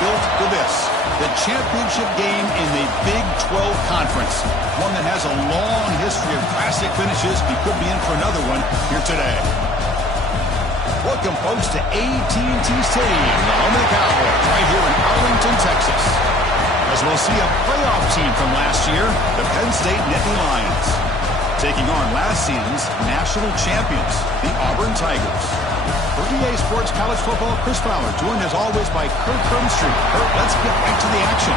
built for this, the championship game in the Big 12 Conference, one that has a long history of classic finishes. We could be in for another one here today. Welcome, folks, to AT&T Stadium, the home of the Cowboys, right here in Arlington, Texas. As we'll see a playoff team from last year, the Penn State Nittany Lions, taking on last season's national champions, the Auburn Tigers. For EA Sports College Football, Chris Fowler, joined as always by Kurt Crumbstreet. Kurt, let's get right to the action.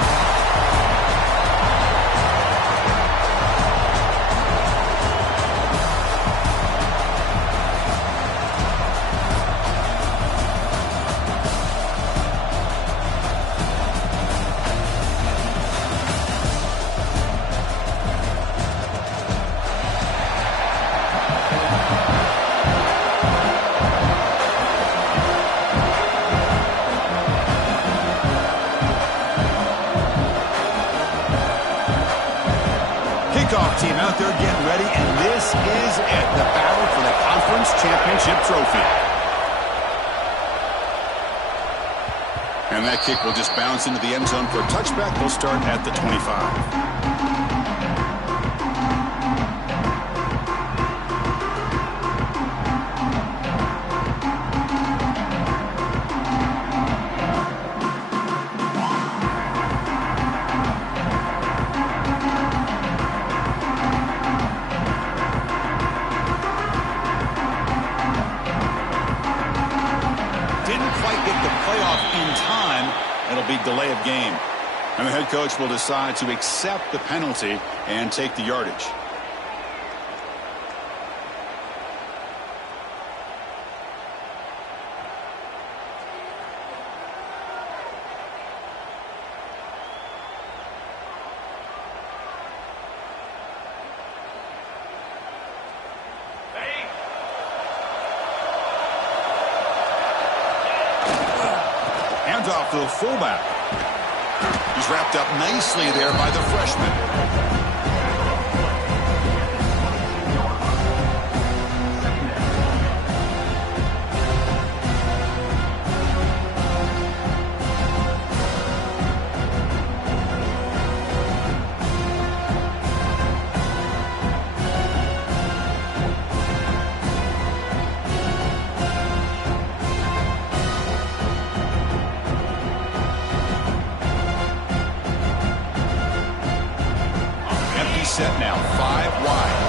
Team out there getting ready, and this is it, the battle for the conference championship trophy. And that kick will just bounce into the end zone for a touchback. They'll start at the 25. Delay of game. And the head coach will decide to accept the penalty and take the yardage. Hands off to the fullback. He's wrapped up nicely there by the freshman. Set now, 5 wide.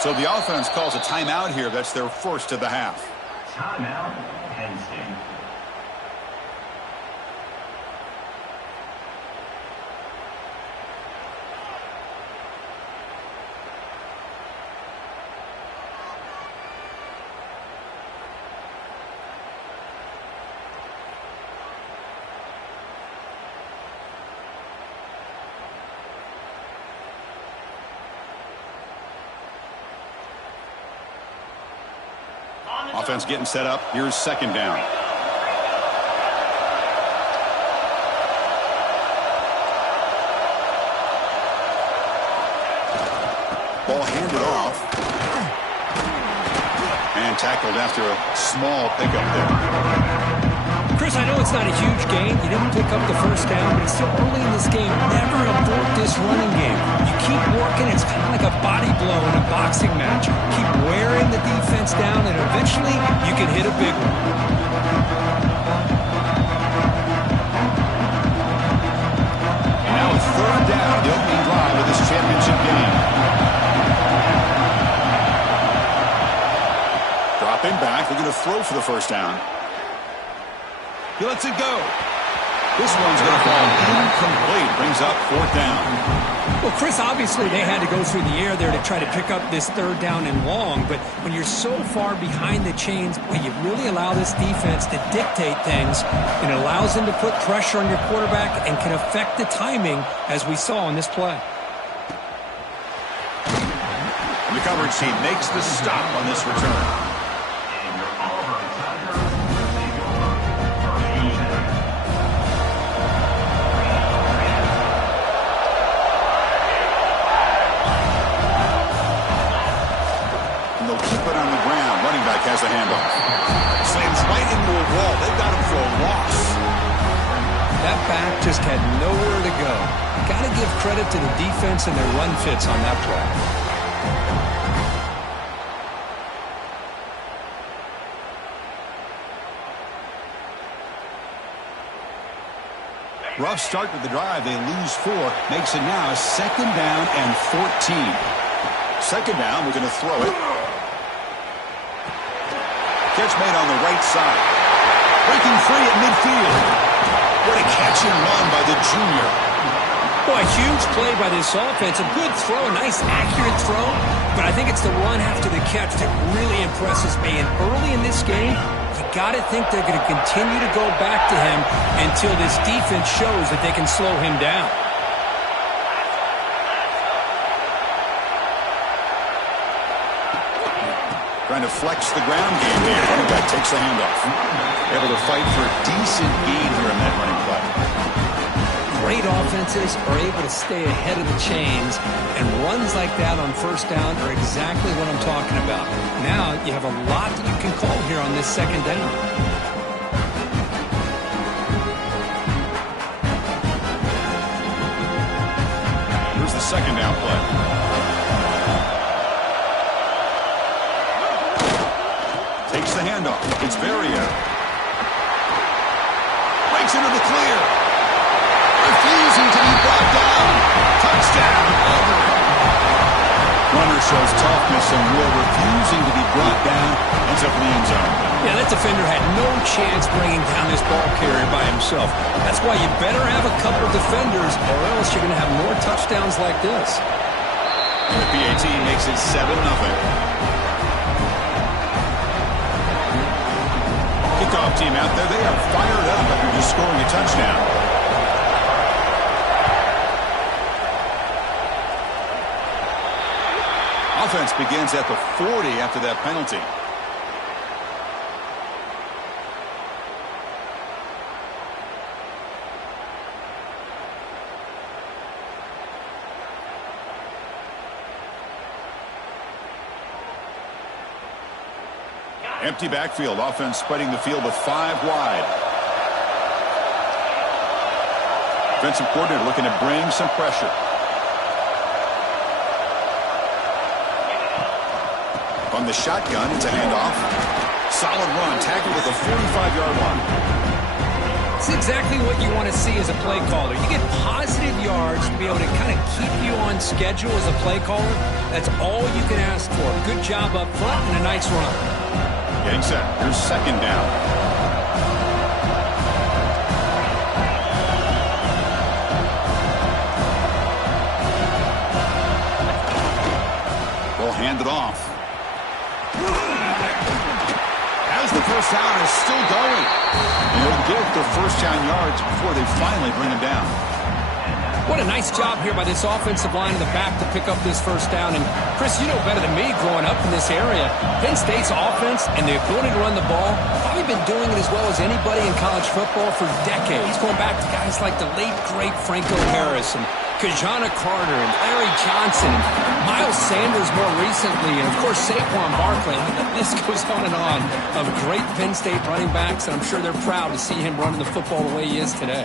So the offense calls a timeout here. That's their first of the half. Timeout, Penn State. Offense getting set up. Here's second down. Ball handed off. And tackled after a small pickup there. Chris, I know it's not a huge gain. You didn't pick up the first down, but it's still early in this game. Never abort this running game. You keep working. It's kind of like a body blow in a boxing match. Keep wearing the defense down, and eventually you can hit a big one. And now a third down, the opening drive of this championship game. Dropping back, they're going to throw for the first down. He lets it go. This one's going to fall incomplete. Brings up fourth down. Well, Chris, obviously they had to go through the air there to try to pick up this third down and long. But when you're so far behind the chains, well, you really allow this defense to dictate things. It allows them to put pressure on your quarterback and can affect the timing, as we saw in this play. And the coverage team makes the stop on this return. has the handoff. Slams right into a wall. They've got him for a loss. That back just had nowhere to go. Got to give credit to the defense and their run fits on that play. Rough start with the drive. They lose 4. Makes it now a 2nd down and 14. 2nd down. We're going to throw it. Catch made on the right side. Breaking free at midfield. What a catch and run by the junior. Boy, a huge play by this offense. A good throw, a nice accurate throw. But I think it's the run after the catch that really impresses me. And early in this game, you got to think they're going to continue to go back to him until this defense shows that they can slow him down. Trying to flex the ground game here. Running back takes the handoff. Able to fight for a decent gain here in that running play. Great offenses are able to stay ahead of the chains, and runs like that on 1st down are exactly what I'm talking about. Now you have a lot that you can call here on this 2nd down. Here's the 2nd down play. Takes the handoff. It's Varia. Breaks into the clear. Refusing to be brought down. Touchdown. Runner shows toughness and will, refusing to be brought down. Ends up in the end zone. Yeah, that defender had no chance bringing down this ball carrier by himself. That's why you better have a couple defenders, or else you're going to have more touchdowns like this. And the PAT makes it 7-0. Kickoff team out there. They are fired up after just scoring a touchdown. Offense begins at the 40 after that penalty. Empty backfield. Offense spreading the field with 5 wide. Defensive coordinator looking to bring some pressure. From the shotgun, it's a handoff. Solid run, tackled at the 45-yard line. It's exactly what you want to see as a play caller. You get positive yards to be able to kind of keep you on schedule as a play caller. That's all you can ask for. Good job up front and a nice run. Getting set. Here's 2nd down. They'll hand it off. As the 1st down is still going. And they'll get the 1st down yards before they finally bring him down. What a nice job here by this offensive line in the back to pick up this 1st down. And, Chris, you know better than me growing up in this area, Penn State's offense and the ability to run the ball, probably been doing it as well as anybody in college football for decades, going back to guys like the late, great Franco Harris and Kajana Carter and Larry Johnson and Miles Sanders more recently, and, of course, Saquon Barkley. The list goes on and on of great Penn State running backs, and I'm sure they're proud to see him running the football the way he is today.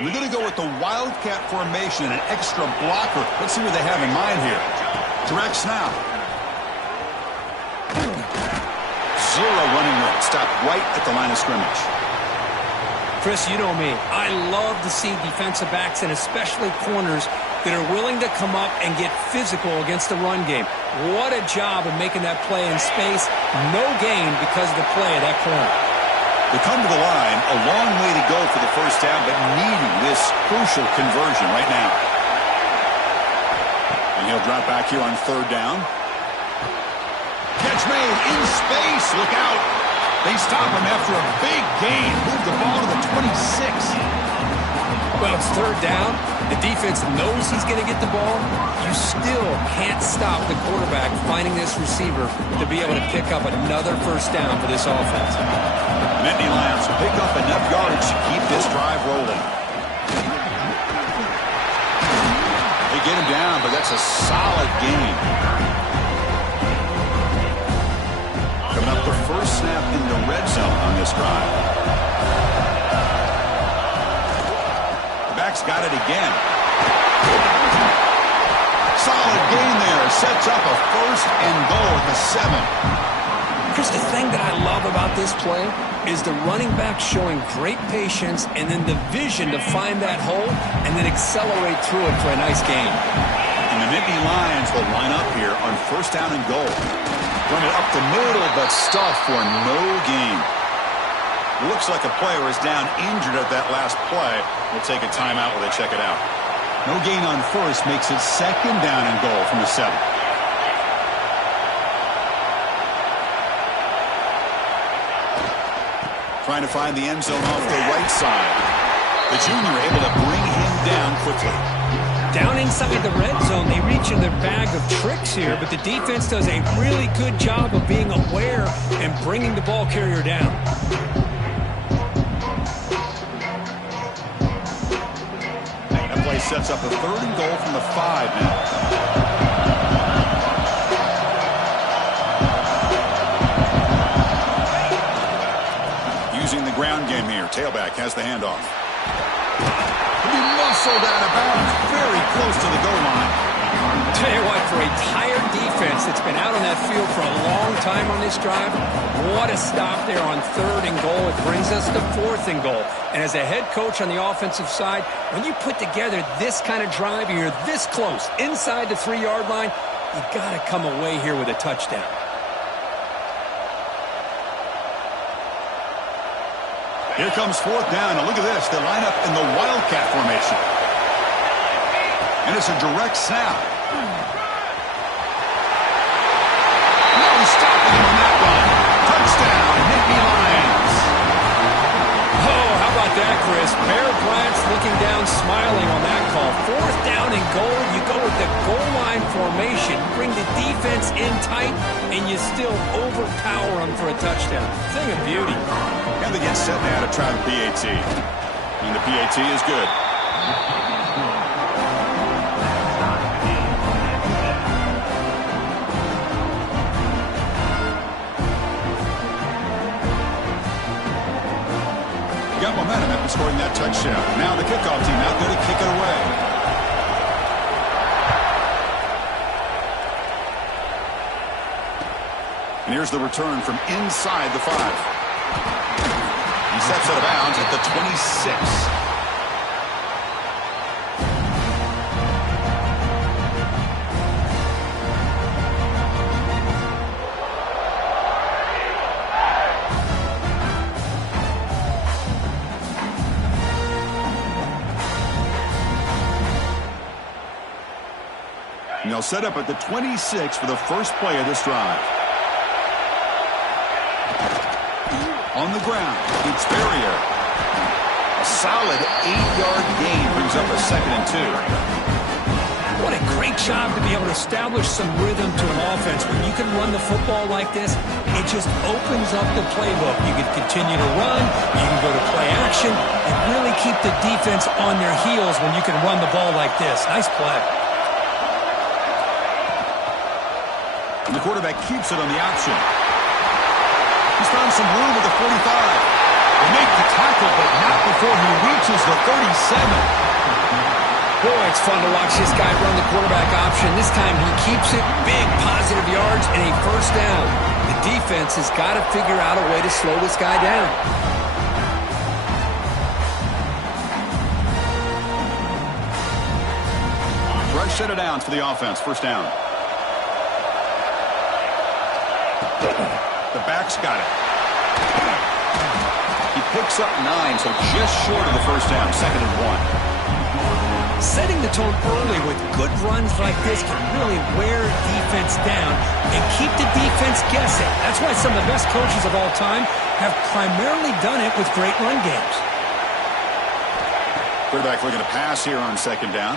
We're going to go with the Wildcat formation and an extra blocker. Let's see what they have in mind here. Direct snap. 0 running room. Stop right at the line of scrimmage. Chris, you know me. I love to see defensive backs and especially corners that are willing to come up and get physical against the run game. What a job of making that play in space. No gain because of the play of that corner. They come to the line, a long way to go for the 1st down, but needing this crucial conversion right now. And he'll drop back here on 3rd down. Catch made in space. Look out. They stop him after a big gain. Move the ball to the 26. Well, it's 3rd down. The defense knows he's going to get the ball. You still can't stop the quarterback finding this receiver to be able to pick up another first down for this offense. Nittany Lions pick up enough yardage to keep this drive rolling. They get him down, but that's a solid gain. Coming up the first snap in the red zone on this drive. The back's got it again. Solid gain there. Sets up a first and goal at the 7. Chris, the thing that I love about this play is the running back showing great patience and then the vision to find that hole and then accelerate through it for a nice gain. And the Nittany Lions will line up here on first down and goal. Run it up the middle, but stuffed for no gain. Looks like a player is down injured at that last play. We'll take a timeout while they check it out. No gain on first makes it second down and goal from the 7. Trying to find the end zone off the right side. The junior able to bring him down quickly. Down inside the red zone, they reach in their bag of tricks here, but the defense does a really good job of being aware and bringing the ball carrier down. That play sets up a third and goal from the 5 now. Using the ground game here. Tailback has the handoff. He'll be muscled out of bounds, very close to the goal line. Tell you what, for a tired defense that's been out on that field for a long time on this drive, what a stop there on third and goal. It brings us to fourth and goal. And as a head coach on the offensive side, when you put together this kind of drive, you're this close inside the 3-yard line, you got to come away here with a touchdown. Here comes fourth down, and look at this. They line up in the Wildcat formation. And it's a direct snap. No stopping him on that one. Touchdown, Nittany Lions. Oh, how about that, Chris? Bear Bryant's looking down, smiling on that call. Fourth down and goal. You go with the goal line formation. Bring the defense in tight, and you still overpower them for a touchdown. Thing of beauty. And they get set now to try the PAT. And the PAT is good. Got momentum after scoring that touchdown. Now the kickoff team out there to kick it away. And here's the return from inside the 5. He steps out of bounds at the 26. And they'll set up at the 26 for the first play of this drive. On the ground, it's Barrier. A solid 8-yard gain brings up a 2nd and 2. What a great job to be able to establish some rhythm to an offense. When you can run the football like this, it just opens up the playbook. You can continue to run, you can go to play action, and really keep the defense on their heels when you can run the ball like this. Nice play. And the quarterback keeps it on the option. He's found some room at the 45. They make the tackle, but not before he reaches the 37. Boy, it's fun to watch this guy run the quarterback option. This time he keeps it, big positive yards, and a first down. The defense has got to figure out a way to slow this guy down. Fresh set of downs for the offense. First down. The back's got it. He picks up 9, so just short of the first down. 2nd and 1. Setting the tone early with good runs like this can really wear defense down and keep the defense guessing. That's why some of the best coaches of all time have primarily done it with great run games. Quarterback looking to pass here on second down.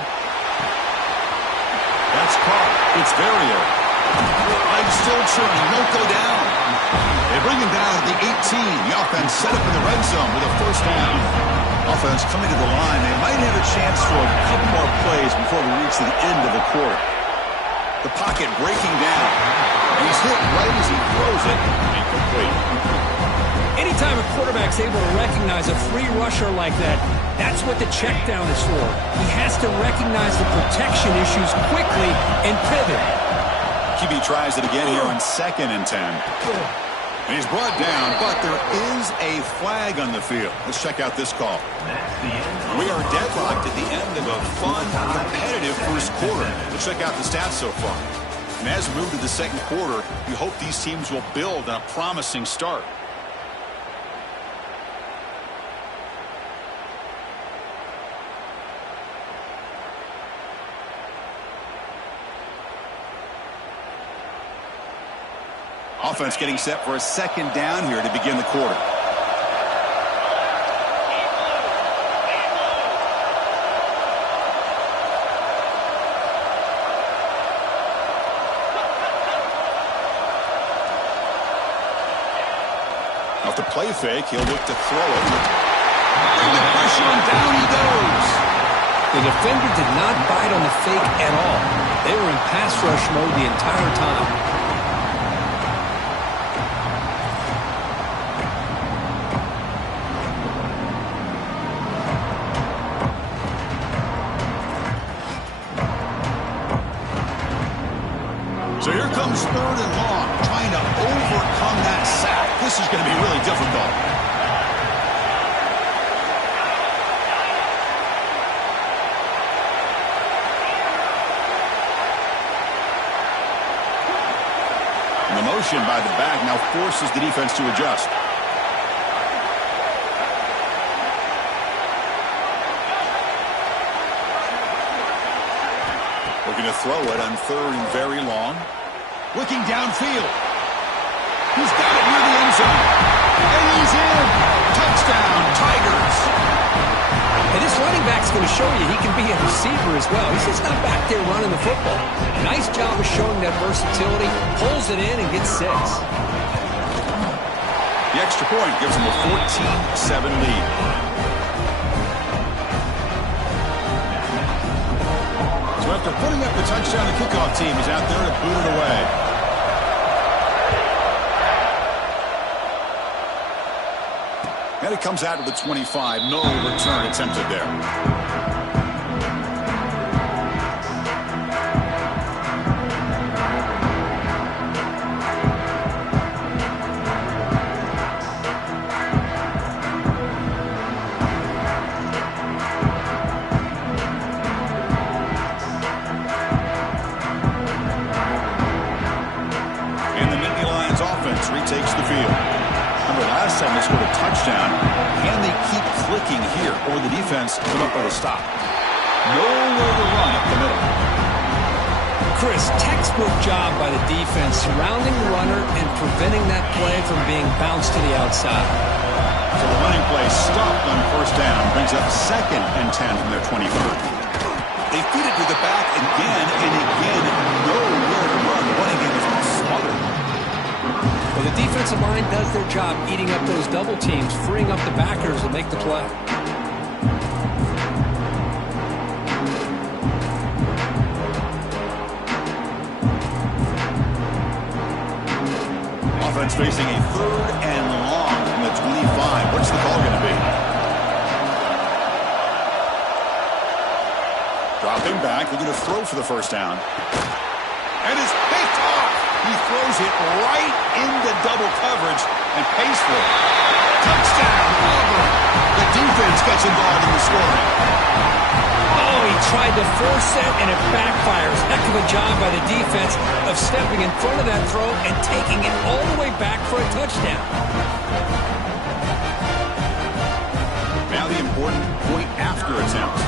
That's caught. It's Verrier. I'm still churning. Won't go down. They bring him down at the 18. The offense set up in the red zone with a first down. Offense coming to the line. They might have a chance for a couple more plays before we reach the end of the quarter. The pocket breaking down. He's hit right as he throws it. Incomplete. Anytime a quarterback's able to recognize a free rusher like that, that's what the check down is for. He has to recognize the protection issues quickly and pivot. QB tries it again here on 2nd and 10. And he's brought down, but there is a flag on the field. Let's check out this call. We are deadlocked at the end of a fun, competitive first quarter. Let's check out the stats so far. And as we move to the second quarter, we hope these teams will build on a promising start. Offense getting set for a second down here to begin the quarter. Off the play fake, he'll look to throw it. Bring the pressure and down he goes. The defender did not bite on the fake at all. They were in pass rush mode the entire time. So here comes 3rd and long, trying to overcome that sack. This is going to be really difficult. And the motion by the back now forces the defense to adjust. Looking to throw it on 3rd and very long. Looking downfield. He's got it near the end zone. And he's in. Touchdown, Tigers. And this running back's going to show you he can be a receiver as well. He's just not back there running the football. Nice job of showing that versatility. Pulls it in and gets 6. The extra point gives him a 14-7 lead. So after putting up the touchdown, the kickoff team is out there to boot it away. And it comes out to the 25. No return attempted there. Retakes the field. Remember last time they scored a touchdown. Can they keep clicking here, or the defense come up with a stop? Nowhere to run up the middle. Chris, textbook job by the defense surrounding the runner and preventing that play from being bounced to the outside. So the running play stopped on 1st down, brings up 2nd and 10 from their 25. They feed it to the back again and again. Nowhere to run. The running game has been smothered. Well, the defensive line does their job eating up those double teams, freeing up the backers to make the play. Offense facing a 3rd and long from the 25. What's the call going to be? Dropping back, looking to throw for the first down. And it's picked off. He throws it right into double coverage and pays for it. Touchdown, Auburn. The defense gets involved in the scoring. Oh, he tried to force it, and it backfires. Heck of a job by the defense of stepping in front of that throw and taking it all the way back for a touchdown. Now the important point after attempt.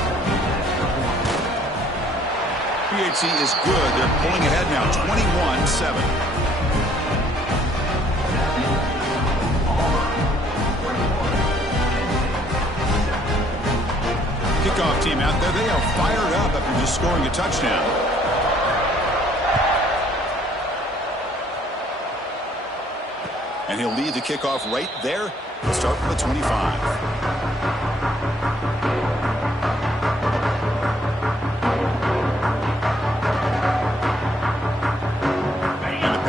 PHC is good. They're pulling ahead now, 21-7. kickoff team out there. They are fired up after just scoring a touchdown. And he'll lead the kickoff right there. He'll start from the 25.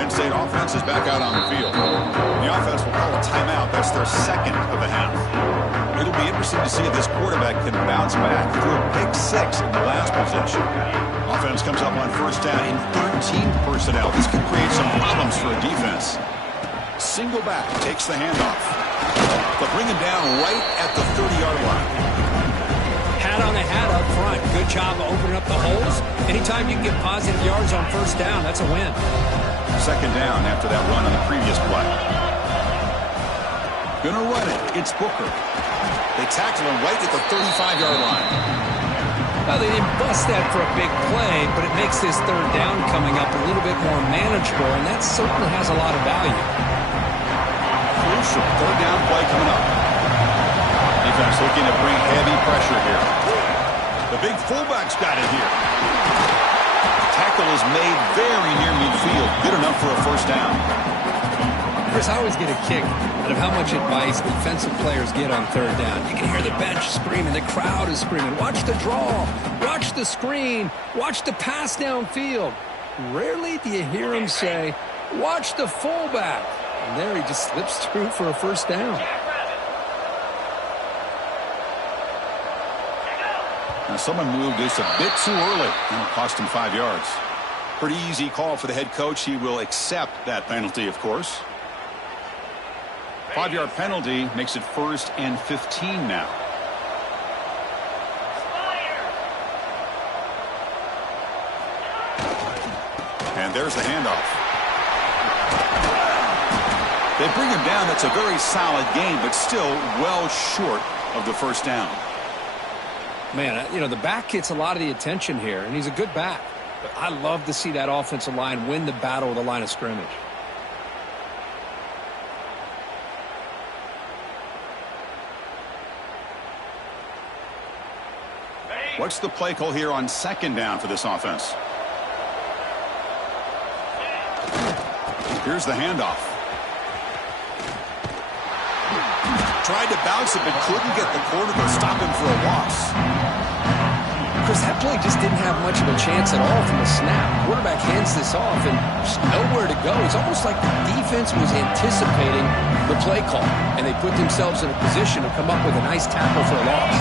State offense is back out on the field. The offense will call a timeout. That's their second of the half. It'll be interesting to see if this quarterback can bounce back through a pick 6 in the last possession. Offense comes up on first down in 13 personnel. This could create some problems for a defense. Single back takes the handoff. They'll bring him down right at the 30-yard line. Hat on the hat up front. Good job of opening up the holes. Anytime you can get positive yards on first down, that's a win. Second down after that run on the previous play. Gonna run it. It's Booker. They tackle him right at the 35-yard line. Well, they didn't bust that for a big play, but it makes this third down coming up a little bit more manageable, and that certainly has a lot of value. Crucial third down play coming up. Defense looking to bring heavy pressure here. The big fullback's got it here. Tackle is made very near midfield. Good enough for a first down. Chris, I always get a kick out of how much advice defensive players get on third down. You can hear the bench screaming. The crowd is screaming. Watch the draw. Watch the screen. Watch the pass downfield. Rarely do you hear them say, watch the fullback. And there he just slips through for a first down. Now someone moved this a bit too early, and it cost him 5 yards. Pretty easy call for the head coach. He will accept that penalty, of course. 5-yard penalty makes it 1st and 15 now. And there's the handoff. They bring him down. That's a very solid gain, but still well short of the first down. Man, you know, the back gets a lot of the attention here, and he's a good back. But I love to see that offensive line win the battle with the line of scrimmage. What's the play call here on second down for this offense? Here's the handoff. Tried to bounce it, but couldn't get the corner to stop him for a loss. Chris, that play just didn't have much of a chance at all from the snap. Quarterback hands this off and just nowhere to go. It's almost like the defense was anticipating the play call, and they put themselves in a position to come up with a nice tackle for a loss.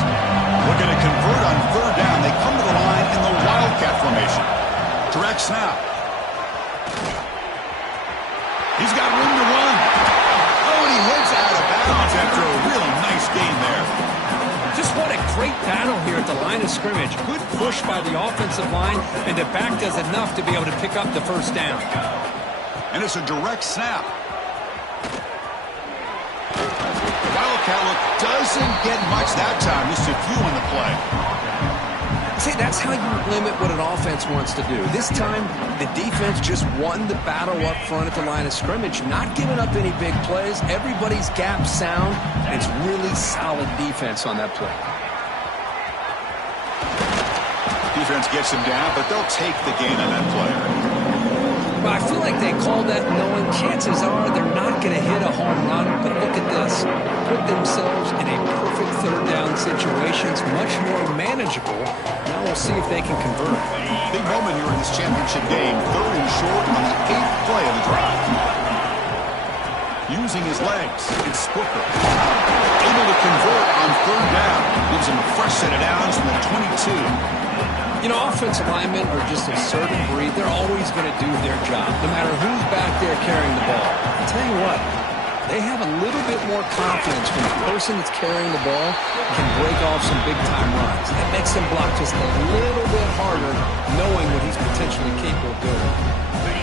Looking to convert on third down. They come to the line in the Wildcat formation. Direct snap. He's got room to run. Oh, and he heads out of bounds after a really nice gain there. Just what a great battle here at the line of scrimmage. Good push by the offensive line, and the back does enough to be able to pick up the first down. And it's a direct snap. The Wildcat look doesn't get much that time. Just a few on the play. See, that's how you limit what an offense wants to do. This time, the defense just won the battle up front at the line of scrimmage, not giving up any big plays. Everybody's gap sound, and it's really solid defense on that play. Defense gets him down, but they'll take the gain on that play. But I feel like they called that knowing chances are they're not going to hit a home run. But look at this. Put themselves in a perfect third down situation. It's much more manageable. Now we'll see if they can convert. Big moment here in this championship game. 3rd and short on the 8th play of the drive. Using his legs, it's Booker. Able to convert on 3rd down. Gives him a fresh set of downs from the 22. You know, offensive linemen are just a certain breed. They're always going to do their job, no matter who's back there carrying the ball. I'll tell you what, they have a little bit more confidence when the person that's carrying the ball can break off some big-time runs. That makes them block just a little bit harder, knowing what he's potentially capable of doing.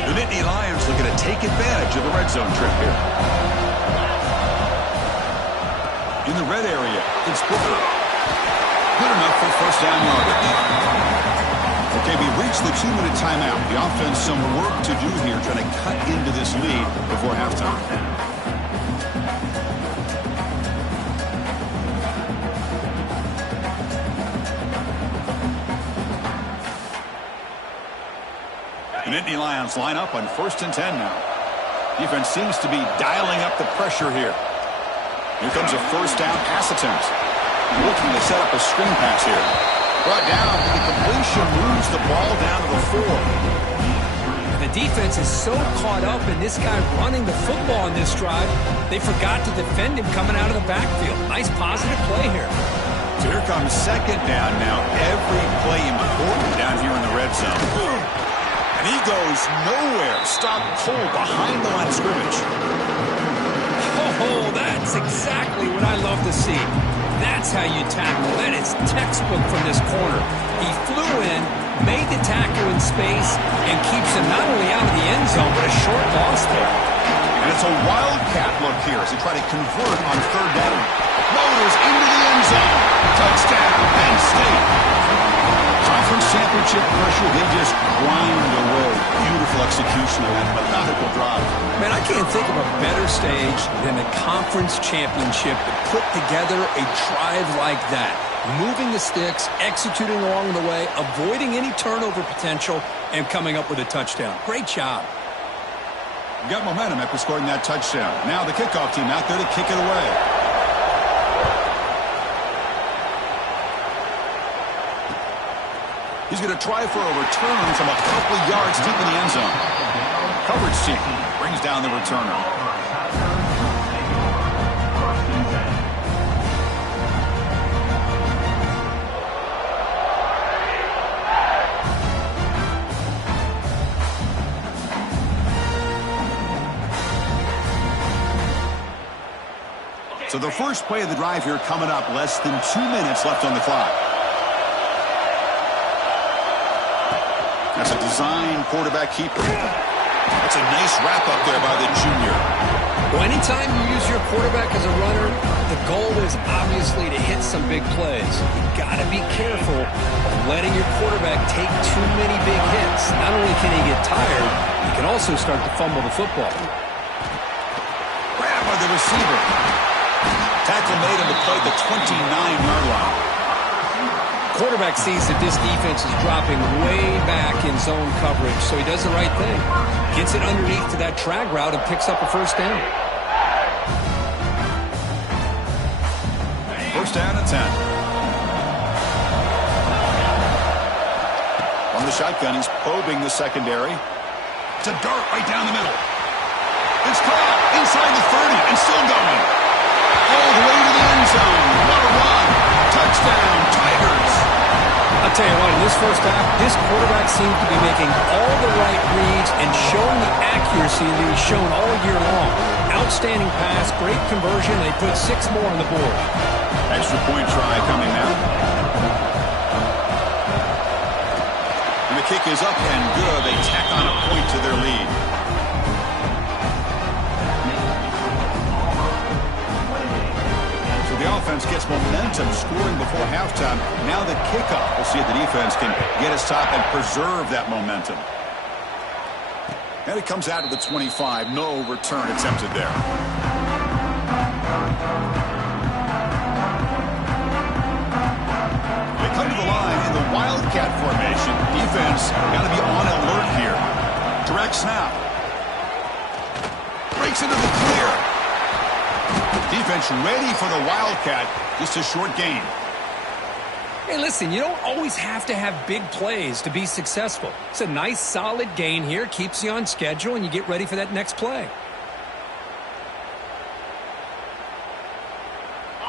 The Nittany Lions looking to take advantage of the red zone trip here. In the red area, it's Booker. Good enough for first down yardage. Okay, we reached the 2-minute timeout. The offense some work to do here, trying to cut into this lead before halftime. The Nittany Lions line up on 1st and 10 now. Defense seems to be dialing up the pressure here. Here comes a first down pass attempt. Looking to set up a screen pass here. Brought down, and the completion moves the ball down to the 4. The defense is so caught up in this guy running the football in this drive, they forgot to defend him coming out of the backfield. Nice positive play here. So here comes 2nd down now. Every play important down here in the red zone. And he goes nowhere. Stop cold behind the line of scrimmage. Oh, that's exactly what I love to see. That's how you tackle. That is textbook from this corner. He flew in, made the tackle in space, and keeps him not only out of the end zone, but a short loss there. And it's a wildcat look here as they try to convert on 3rd down. Floaters into the end zone. Touchdown, Penn State. Conference championship pressure, they just grind away. Beautiful execution of that methodical drive. Man, I can't think of a better stage than the conference championship to put together a drive like that. Moving the sticks, executing along the way, avoiding any turnover potential, and coming up with a touchdown. Great job. Got momentum after scoring that touchdown. Now the kickoff team out there to kick it away. He's going to try for a return from a couple of yards deep in the end zone. Coverage team brings down the returner. So the first play of the drive here coming up, less than 2 minutes left on the clock. That's a design quarterback keeper. That's a nice wrap-up there by the junior. Well, anytime you use your quarterback as a runner, the goal is obviously to hit some big plays. You've got to be careful of letting your quarterback take too many big hits. Not only can he get tired, he can also start to fumble the football. Grab by the receiver. Tackle made him to play the 29-yard line. Quarterback sees that this defense is dropping way back in zone coverage, so he does the right thing. Gets it underneath to that drag route and picks up a first down. First down and 10. On the shotgun, he's probing the secondary. It's a dart right down the middle. It's caught inside the 30 and still going. All the way to the end zone. What a run. Touchdown, Tigers. I'll tell you what, in this first half, this quarterback seems to be making all the right reads and showing the accuracy that he's shown all year long. Outstanding pass, great conversion. They put 6 more on the board. Extra point try coming now. And the kick is up and good. They tack on a point to their lead. The offense gets momentum, scoring before halftime. Now the kickoff. We'll see if the defense can get us top and preserve that momentum. And it comes out of the 25. No return attempted there. They come to the line in the wildcat formation. Defense got to be on alert here. Direct snap. Breaks into the clear. Defense ready for the wildcat. Just a short gain. Hey, listen, you don't always have to have big plays to be successful. It's a nice, solid gain here. Keeps you on schedule, and you get ready for that next play.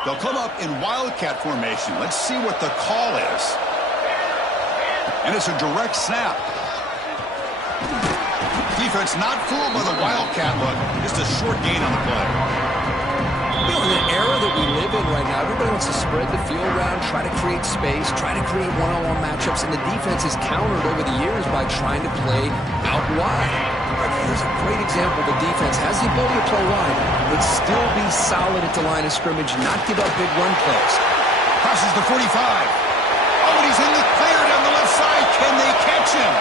They'll come up in wildcat formation. Let's see what the call is. And it's a direct snap. Defense not fooled by the wildcat look. Just a short gain on the play. You know, in the era that we live in right now, everybody wants to spread the field around, try to create space, try to create one-on-one matchups, and the defense is countered over the years by trying to play out wide. Here's a great example. The defense has the ability to play wide, but still be solid at the line of scrimmage, not give up big run plays. Crosses the 45. Oh, and he's in the clear down the left side. Can they catch him?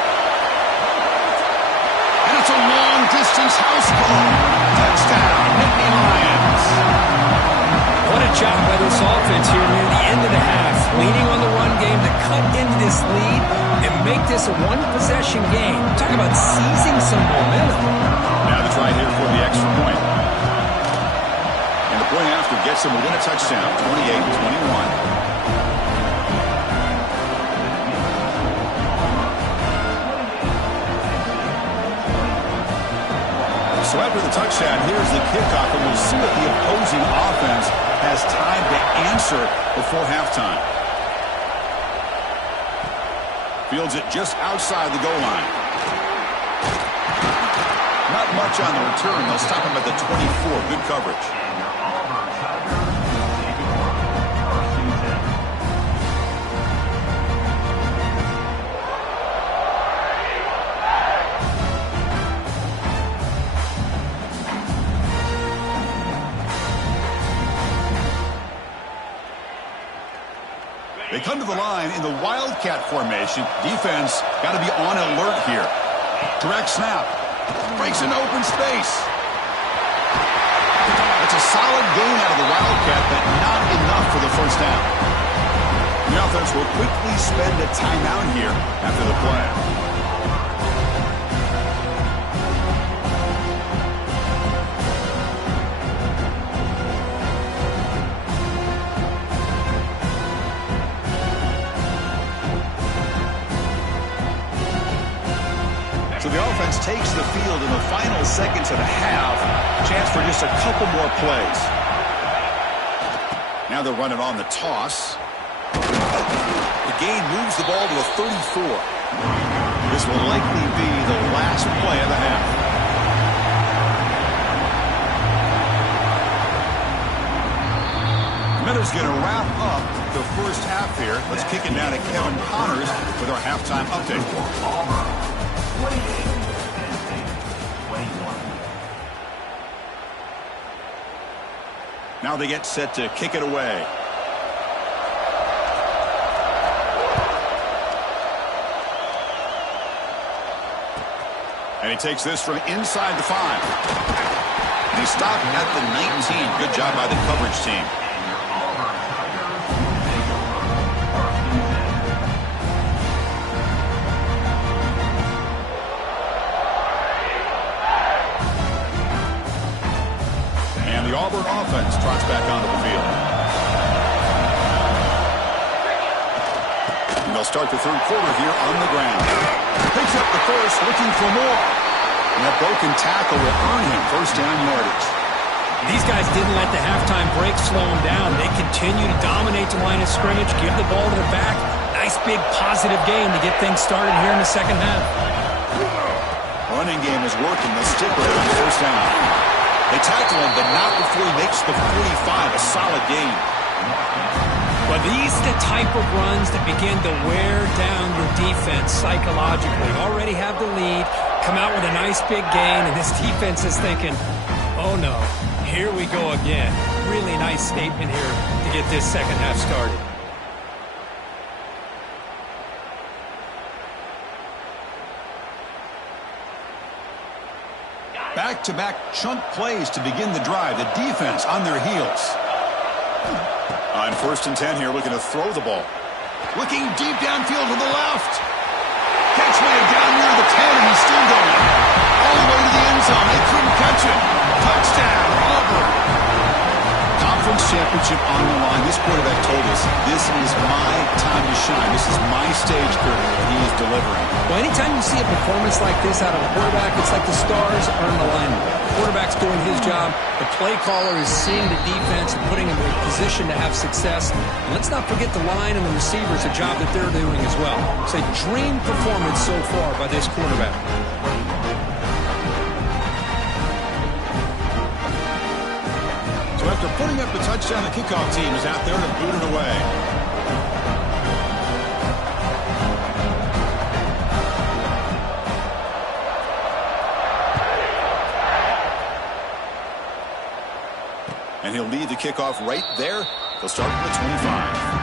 And it's a long-distance house call. Touchdown, Nittany Lions. What a job by this offense here near the end of the half. leaning on the run game to cut into this lead and make this a one-possession game. Talk about seizing some momentum. Now the try here for the extra point. And the point after gets him within a touchdown, 28-21. So after the touchdown, here's the kickoff, and we'll see if the opposing offense has time to answer before halftime. Fields it just outside the goal line. Not much on the return. They'll stop him at the 24. Good coverage. They come to the line in the Wildcat formation. Defense got to be on alert here. Direct snap. Breaks into open space. That's a solid gain out of the Wildcat, but not enough for the first down. The offense will quickly spend a timeout here after the play. So the offense takes the field in the final seconds of the half. Chance for just a couple more plays. Now they're running on the toss. The gain moves the ball to a 34. This will likely be the last play of the half. Miller's going to wrap up the first half here. Let's kick it down to Kevin Connors with our halftime update. Now they get set to kick it away. And he takes this from inside the 5. And he stopped at the 19. Good job by the coverage team. The Auburn offense trots back onto the field. And they'll start the third quarter here on the ground. Picks up the first, looking for more. And that broken tackle will earn him first down yardage. These guys didn't let the halftime break slow them down. They continue to dominate the line of scrimmage, give the ball to the back. Nice big positive gain to get things started here in the second half. Running game is working. They'll stick with it on first down. They tackle him, but not before he makes the 45, a solid gain. Well, these are the type of runs that begin to wear down your defense psychologically. Already have the lead, come out with a nice big gain, and this defense is thinking, oh no, here we go again. Really nice statement here to get this second half started. Back-to-back chunk plays to begin the drive. The defense on their heels. On first and 10 here, looking to throw the ball. Looking deep downfield to the left. Catch made down near the 10, and he's still going. All the way to the end zone. They couldn't catch it. Touchdown, Auburn. Conference championship on the line. This quarterback told us, this is my time to shine. This is my stage curtain, and he is delivering. Well, anytime you see a performance like this out of a quarterback, it's like the stars are in alignment. The quarterback's doing his job. The play caller is seeing the defense and putting him in a position to have success. And let's not forget the line and the receivers, a job that they're doing as well. It's a dream performance so far by this quarterback. So after putting up the touchdown, the kickoff team is out there to boot it away. And he'll lead the kickoff right there. They'll start from the 25.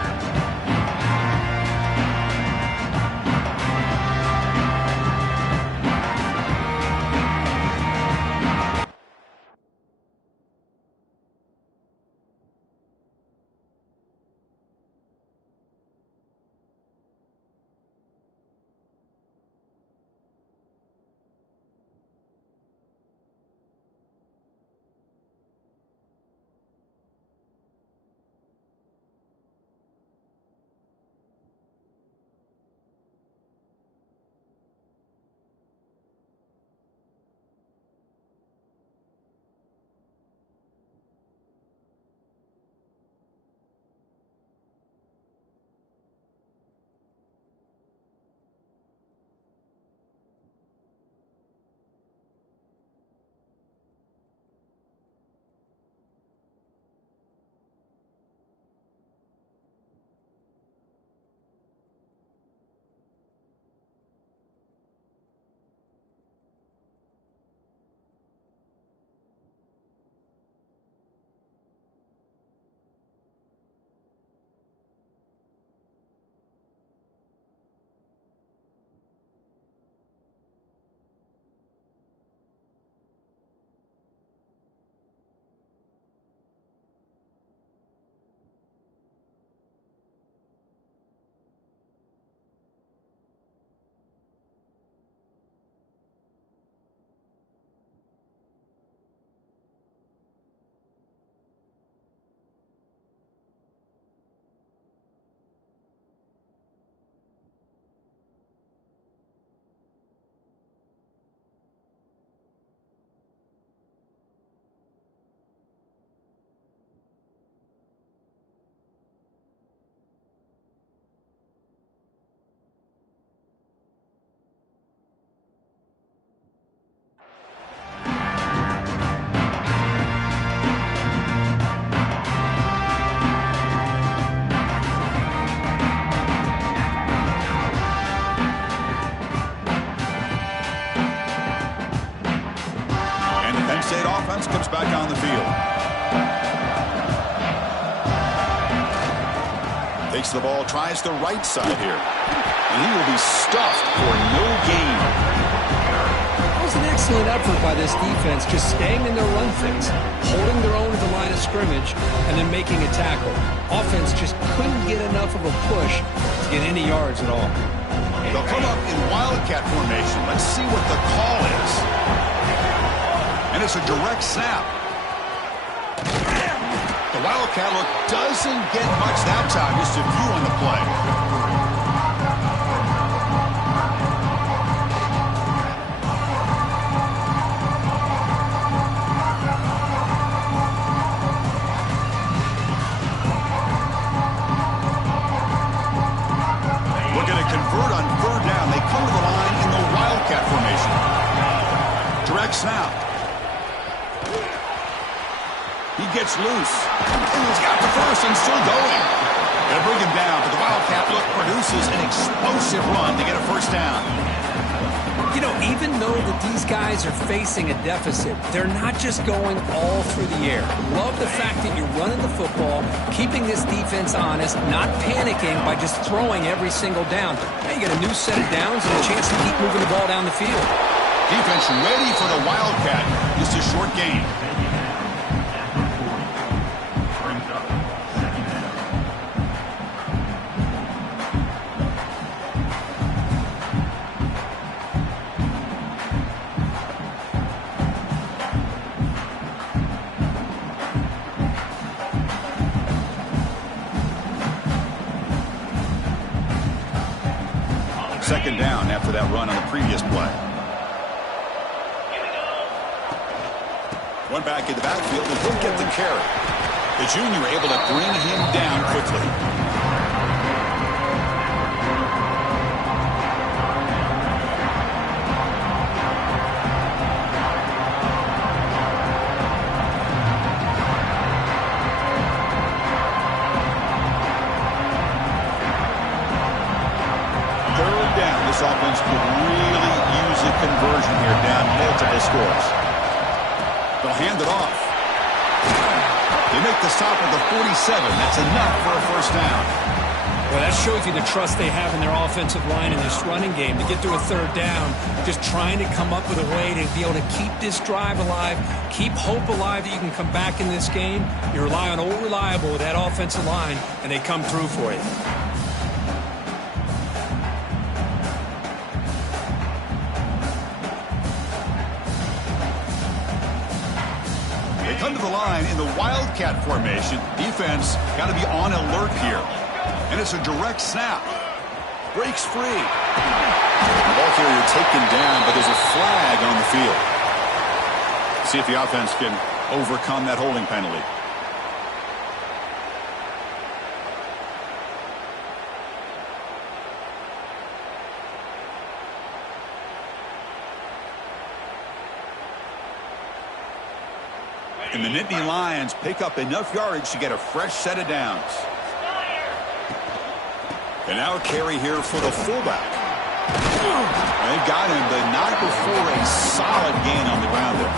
offense comes back on the field. Takes the ball, tries the right side here. And he will be stuffed for no gain. That was an excellent effort by this defense, just staying in their run fix, holding their own at the line of scrimmage, and then making a tackle. Offense just couldn't get enough of a push to get any yards at all. They'll come up in Wildcat formation. Let's see what the call is. And it's a direct snap. The Wildcat look doesn't get much that time. Just a few on the play. Convert on third down. They come to the line in the Wildcat formation. Direct snap. He gets loose. And he's got the first and still going. They'll bring him down, but the Wildcat look produces an explosive run to get a first down. You know, even though that these guys are facing a deficit, they're not just going all through the air. Love the fact that you're running the football, keeping this defense honest, not panicking by just throwing every single down. Now you get a new set of downs and a chance to keep moving the ball down the field. Defense ready for the Wildcat. Just a short gain. Second down after that run on the previous play. One back in the backfield, and he'll get the carry. The junior able to bring him down quickly. This offense could really use a conversion here, down multiple scores. They'll hand it off. They make the stop at the 47. That's enough for a first down. Well, that shows you the trust they have in their offensive line in this running game to get to a third down, just trying to come up with a way to be able to keep this drive alive, keep hope alive that you can come back in this game. You rely on old reliable with that offensive line, and they come through for you. Come to the line in the Wildcat formation. Defense got to be on alert here. And it's a direct snap. Breaks free. The ball carrier taken down, but there's a flag on the field. See if the offense can overcome that holding penalty. And the Nittany Lions pick up enough yardage to get a fresh set of downs. And now a carry here for the fullback. They've got him, but not before a solid gain on the ground there.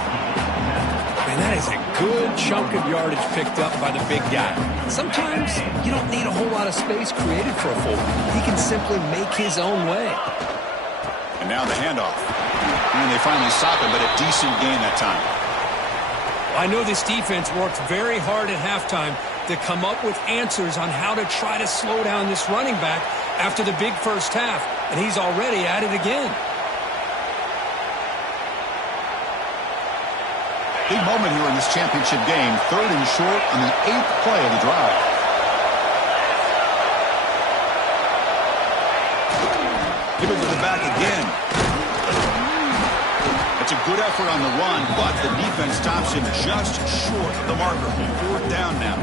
And that is a good chunk of yardage picked up by the big guy. Sometimes you don't need a whole lot of space created for a fullback. He can simply make his own way. And now the handoff. And they finally stop him, but a decent gain that time. I know this defense worked very hard at halftime to come up with answers on how to try to slow down this running back after the big first half, and he's already at it again. Big moment here in this championship game. Third and short on the 8th play of the drive. Give it to the back again. It's a good effort on the run, but the defense stops him just short of the marker. Fourth down now.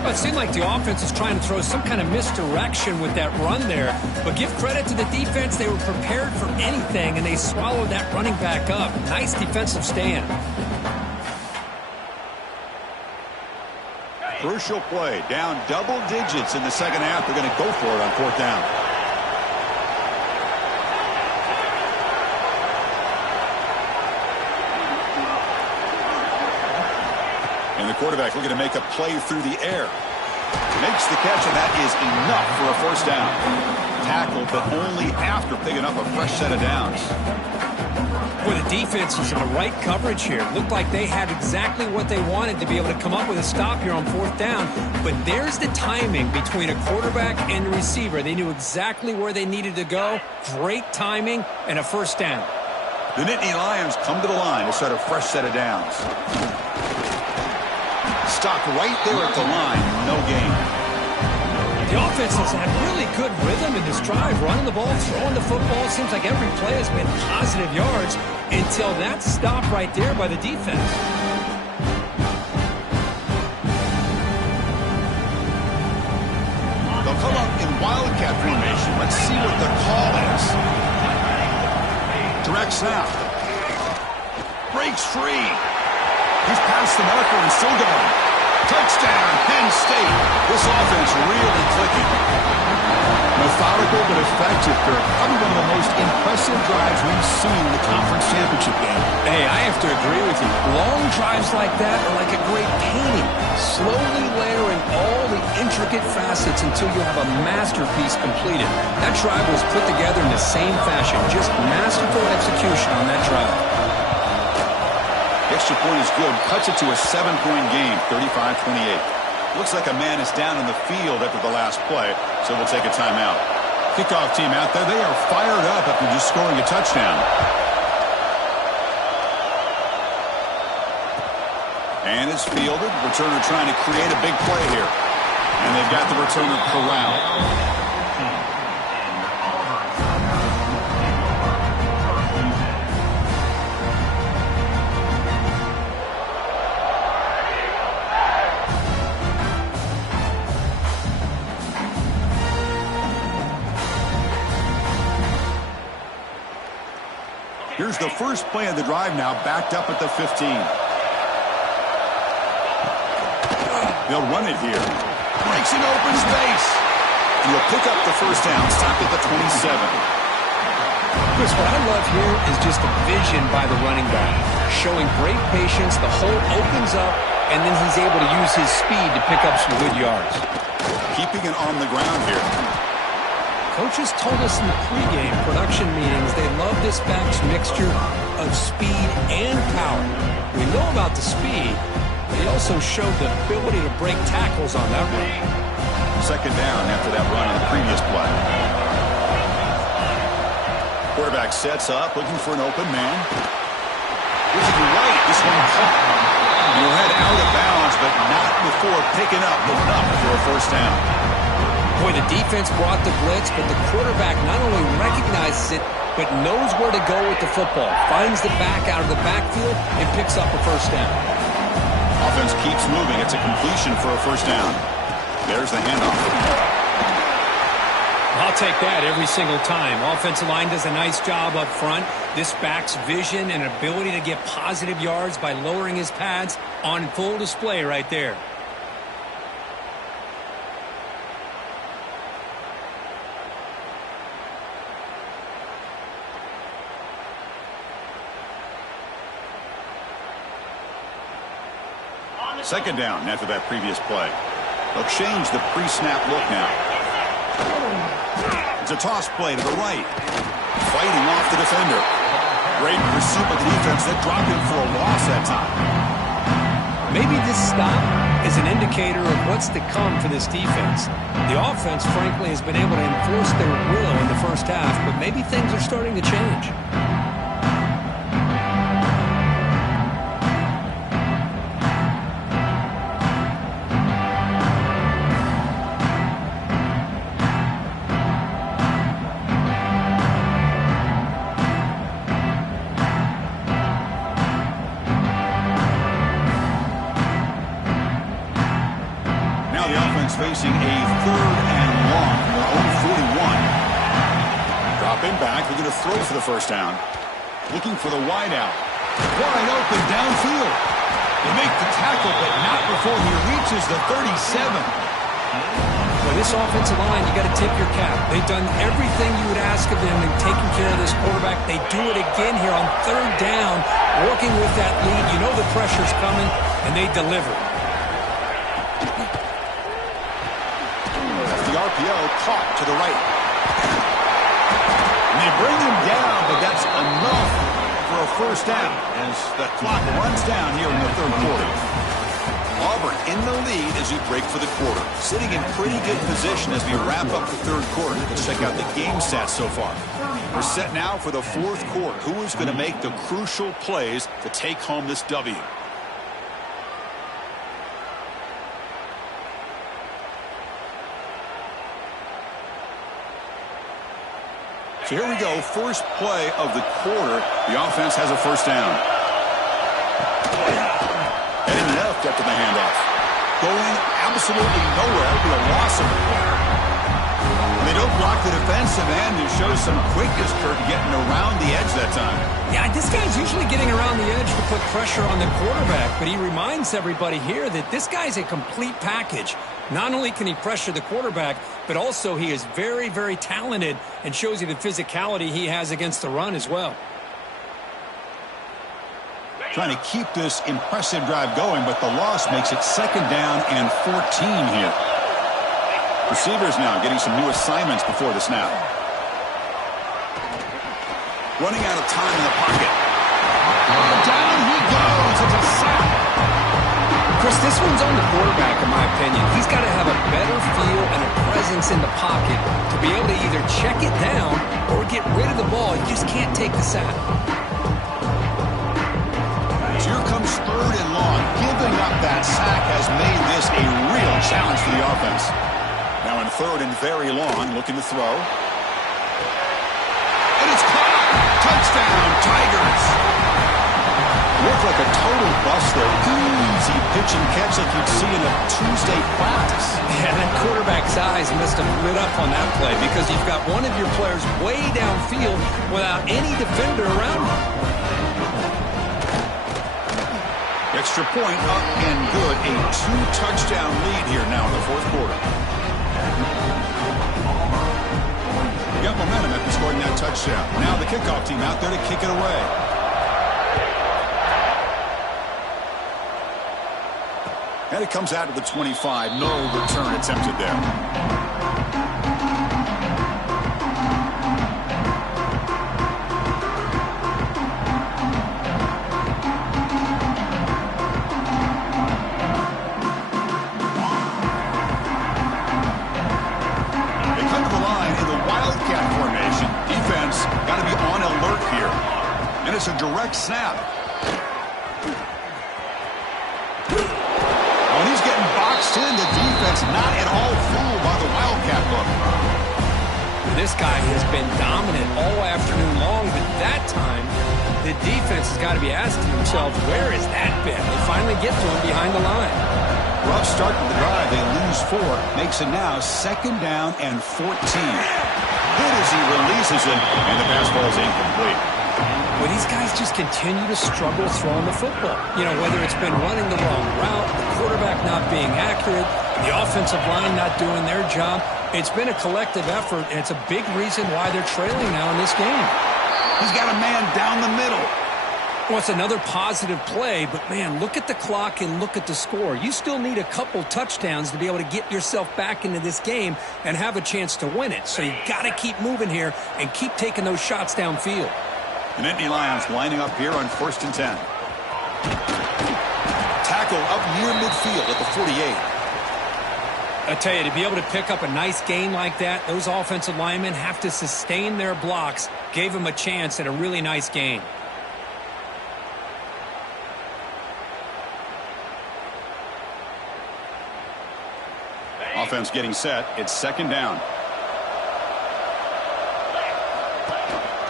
Well, it seemed like the offense was trying to throw some kind of misdirection with that run there. But give credit to the defense. They were prepared for anything, and they swallowed that running back up. Nice defensive stand. Crucial play. Down double digits in the second half. They're going to go for it on fourth down. the quarterback looking to make a play through the air. Makes the catch, and that is enough for a first down. Tackled, but only after picking up a fresh set of downs. Well, the defense was in the right coverage here. Looked like they had exactly what they wanted to be able to come up with a stop here on fourth down. But there's the timing between a quarterback and the receiver. They knew exactly where they needed to go. Great timing and a first down. The Nittany Lions come to the line to start a fresh set of downs. Stopped right there at the line. No gain. The offense has had really good rhythm in this drive, running the ball, throwing the football. Seems like every play has been positive yards until that stop right there by the defense. They'll come up in wildcat formation. Let's see what the call is. Direct snap. Breaks free. He's past the marker and still going. Touchdown, Penn State. This offense really clicking. Methodical but effective, Kirk. Probably one of the most impressive drives we've seen in the conference championship game. Hey, I have to agree with you. Long drives like that are like a great painting. Slowly layering all the intricate facets until you have a masterpiece completed. That drive was put together in the same fashion. Just masterful execution on that drive. Extra point is good. Cuts it to a 7-point game, 35-28. Looks like a man is down in the field after the last play, so we'll take a timeout. Kickoff team out there. They are fired up after just scoring a touchdown. And it's fielded. Returner trying to create a big play here. And they've got the returner corralled. Here's the first play of the drive now, backed up at the 15. They'll run it here. Breaks in open space. And he'll pick up the first down, stopped at the 27. Chris, what I love here is just the vision by the running back. Showing great patience, the hole opens up, and then he's able to use his speed to pick up some good yards. Keeping it on the ground here. Coaches told us in the pregame production meetings they love this back's mixture of speed and power. We know about the speed, but he also showed the ability to break tackles on that run. Second down after that run on the previous play. Quarterback sets up, looking for an open man. Looking right, this one caught. He'll head out of bounds, but not before picking up enough for a first down. Boy, the defense brought the blitz, but the quarterback not only recognizes it, but knows where to go with the football. Finds the back out of the backfield and picks up a first down. Offense keeps moving. It's a completion for a first down. There's the handoff. I'll take that every single time. Offensive line does a nice job up front. This back's vision and ability to get positive yards by lowering his pads on full display right there. Second down after that previous play. They'll change the pre-snap look now. It's a toss play to the right. Fighting off the defender. Great pursuit by the defense that dropped him for a loss that time. Maybe this stop is an indicator of what's to come for this defense. The offense, frankly, has been able to enforce their will in the first half, but maybe things are starting to change. Facing a third and long, their own 41. Dropping back, they're going to throw for the first down. Looking for the wide out. Wide open downfield. They make the tackle, but not before he reaches the 37. Well, this offensive line, you got to tip your cap. They've done everything you would ask of them in taking care of this quarterback. They do it again here on third down, working with that lead. You know the pressure's coming, and they deliver. That's the RPO caught to the right. And they bring him down, but that's enough for a first down as the clock runs down here in the third quarter. Auburn in the lead as we break for the quarter. Sitting in pretty good position as we wrap up the third quarter. Let's check out the game stats so far. We're set now for the fourth quarter. Who is going to make the crucial plays to take home this W? So here we go, first play of the quarter. The offense has a first down. Heading left after the handoff. Going absolutely nowhere. It'll be a loss of it. They don't block the defensive end and show some quickness, Kurt, getting around the edge that time. Yeah, this guy's usually getting around the edge to put pressure on the quarterback, but he reminds everybody here that this guy's a complete package. Not only can he pressure the quarterback, but also he is very, very talented and shows you the physicality he has against the run as well. Trying to keep this impressive drive going, but the loss makes it second down and 14 here. Receivers now getting some new assignments before the snap. Running out of time in the pocket. Down he goes. It's a sack. Chris, this one's on the quarterback, in my opinion. He's got to have a better feel and a presence in the pocket to be able to either check it down or get rid of the ball. You just can't take the sack. Here comes third and long. Giving up that sack has made this a real challenge for the offense. Now in third and very long, looking to throw. And it's caught! Touchdown, Tigers! Looked like a total bust there. Easy pitch and catch like you'd see in a Tuesday practice. Yeah, that quarterback's eyes must have lit up on that play because you've got one of your players way downfield without any defender around him. Extra point up and good. A 2-touchdown lead here now in the fourth quarter. We got momentum after scoring that touchdown. Now the kickoff team out there to kick it away. And it comes out of the 25. No return attempted there. It's a direct snap. When he's getting boxed in, the defense not at all fooled by the Wildcat look. This guy has been dominant all afternoon long, but that time, the defense has got to be asking themselves, where has that been? They finally get to him behind the line. Rough start to the drive. They lose 4. Makes it now second down and 14. Good as he releases it, and the pass ball is incomplete. Well, these guys just continue to struggle throwing the football. You know, whether it's been running the wrong route, the quarterback not being accurate, the offensive line not doing their job. It's been a collective effort, and it's a big reason why they're trailing now in this game. He's got a man down the middle. Well, it's another positive play, but, man, look at the clock and look at the score. You still need a couple touchdowns to be able to get yourself back into this game and have a chance to win it. So you got to keep moving here and keep taking those shots downfield. The Nittany Lions lining up here on 1st and 10. Tackle up near midfield at the 48. I tell you, to be able to pick up a nice gain like that, those offensive linemen have to sustain their blocks. Gave them a chance at a really nice gain. Offense getting set. It's second down.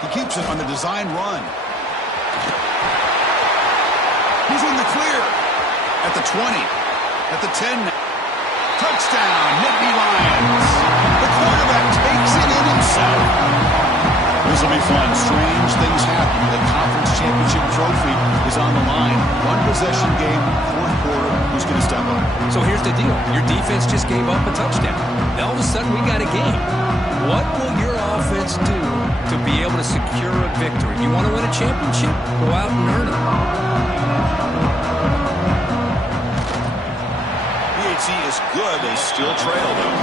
He keeps it on the design run. He's in the clear. At the 20. At the 10. Touchdown, Nittany Lions. The quarterback takes it in himself. This will be fun. Strange things happen. The conference championship trophy is on the line. One possession game, fourth quarter. Who's going to step up? So here's the deal. Your defense just gave up a touchdown. Now all of a sudden we got a game. What will your offense do to be able to secure a victory? You want to win a championship? Go out and earn it. The quite see as good. They still trail, though.